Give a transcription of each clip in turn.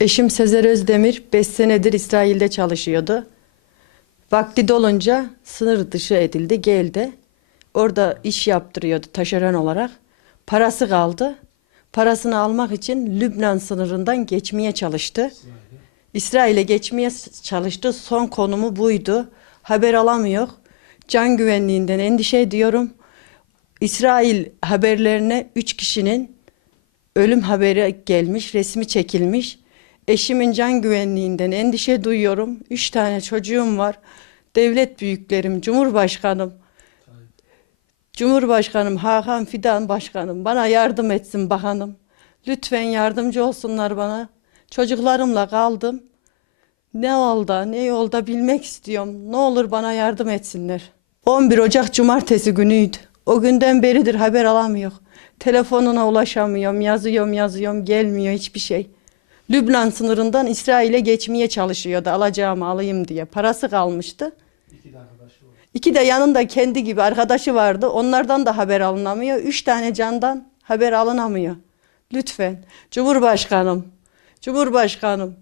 Eşim Sezer Özdemir 5 senedir İsrail'de çalışıyordu. Vakti dolunca sınır dışı edildi, geldi. Orada iş yaptırıyordu taşeron olarak. Parası kaldı. Parasını almak için Lübnan sınırından geçmeye çalıştı. İsrail'e geçmeye çalıştı. Son konumu buydu. Haber alamıyor. Can güvenliğinden endişe ediyorum. İsrail haberlerine üç kişinin ölüm haberi gelmiş, resmi çekilmiş. Eşimin can güvenliğinden endişe duyuyorum. Üç tane çocuğum var. Devlet büyüklerim, Cumhurbaşkanım, Cumhurbaşkanım Hakan Fidan Başkanım bana yardım etsin bakanım. Lütfen yardımcı olsunlar bana. Çocuklarımla kaldım. Ne oldu, ne yolda bilmek istiyorum. Ne olur bana yardım etsinler. 11 Ocak Cumartesi günüydü. O günden beridir haber alamıyor. Telefonuna ulaşamıyorum, yazıyorum, yazıyorum, gelmiyor hiçbir şey. Lübnan sınırından İsrail'e geçmeye çalışıyordu alacağımı alayım diye. Parası kalmıştı. İki de yanında kendi gibi arkadaşı vardı. Onlardan da haber alınamıyor. Üç tane candan haber alınamıyor. Lütfen. Cumhurbaşkanım, Cumhurbaşkanım,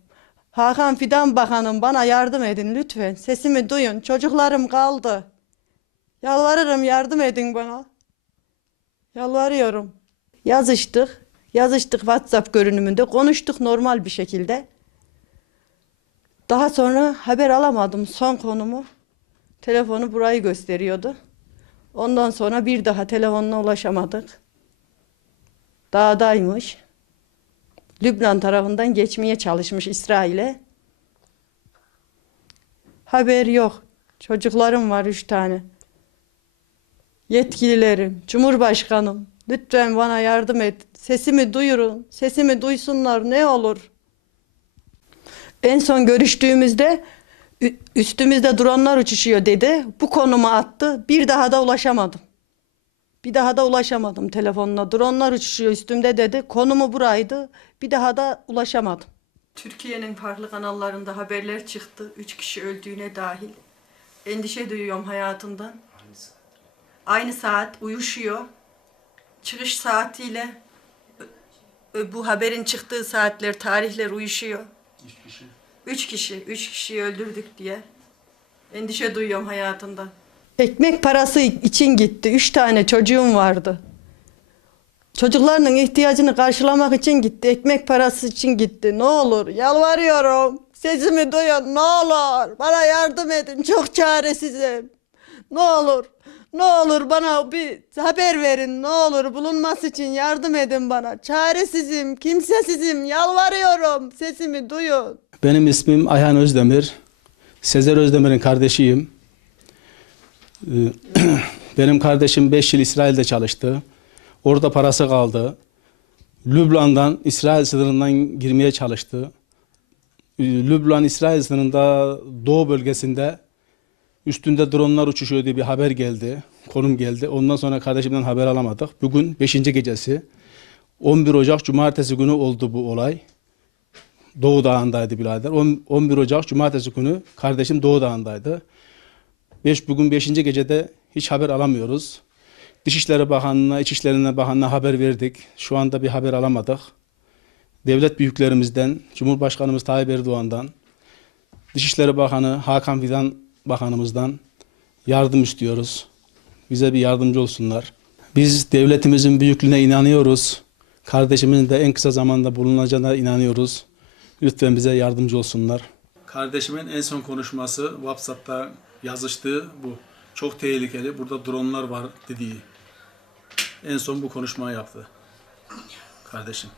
Hakan Fidan Bakanım bana yardım edin lütfen. Sesimi duyun. Çocuklarım kaldı. Yalvarırım yardım edin bana. Yalvarıyorum. Yazıştık. Yazıştık WhatsApp görünümünde. Konuştuk normal bir şekilde. Daha sonra haber alamadım son konumu. Telefonu burayı gösteriyordu. Ondan sonra bir daha telefonuna ulaşamadık. Dağdaymış. Lübnan tarafından geçmeye çalışmış İsrail'e. Haber yok. Çocuklarım var üç tane. Yetkililerim, Cumhurbaşkanım, lütfen bana yardım et. Sesimi duyurun, sesimi duysunlar ne olur. En son görüştüğümüzde üstümüzde dronlar uçuşuyor dedi. Bu konuma attı. Bir daha da ulaşamadım. Bir daha da ulaşamadım telefonuna. Dronlar uçuşuyor üstümde dedi. Konumu buraydı. Bir daha da ulaşamadım. Türkiye'nin farklı kanallarında haberler çıktı. Üç kişi öldüğüne dahil. Endişe duyuyorum hayatından. Aynı saat uyuşuyor. Çıkış saatiyle bu haberin çıktığı saatler, tarihler uyuşuyor. Üç kişi, üç kişiyi öldürdük diye. Endişe duyuyorum hayatından. Ekmek parası için gitti. Üç tane çocuğum vardı. Çocuklarının ihtiyacını karşılamak için gitti. Ekmek parası için gitti. Ne olur yalvarıyorum. Sesimi duyun ne olur. Bana yardım edin. Çok çaresizim. Ne olur. Ne olur bana bir haber verin. Ne olur bulunması için yardım edin bana. Çaresizim, kimsesizim. Yalvarıyorum. Sesimi duyun. Benim ismim Ayhan Özdemir. Sezer Özdemir'in kardeşiyim. Ee, Benim kardeşim 5 yıl İsrail'de çalıştı. Orada parası kaldı. Lübnan'dan, İsrail sınırından girmeye çalıştı. Lübnan, İsrail sınırında doğu bölgesinde üstünde dronlar uçuşuyor diye bir haber geldi. Konum geldi. Ondan sonra kardeşimden haber alamadık. Bugün 5. gecesi. 11 Ocak Cumartesi günü oldu bu olay. Doğu Dağı'ndaydı birader. On- 11 Ocak Cumartesi günü kardeşim Doğu Dağı'ndaydı. Beş, bugün 5. gecede hiç haber alamıyoruz. Dışişleri Bakanlığı'na, İçişleri Bakanlığı'na haber verdik. Şu anda bir haber alamadık. Devlet büyüklerimizden, Cumhurbaşkanımız Tayyip Erdoğan'dan, Dışişleri Bakanı Hakan Fidan Bakanımızdan yardım istiyoruz. Bize bir yardımcı olsunlar. Biz devletimizin büyüklüğüne inanıyoruz. Kardeşimin de en kısa zamanda bulunacağına inanıyoruz. Lütfen bize yardımcı olsunlar. Kardeşimin en son konuşması WhatsApp'ta yazıştığı bu. Çok tehlikeli. Burada dronlar var dediği. En son bu konuşmayı yaptı. Kardeşim.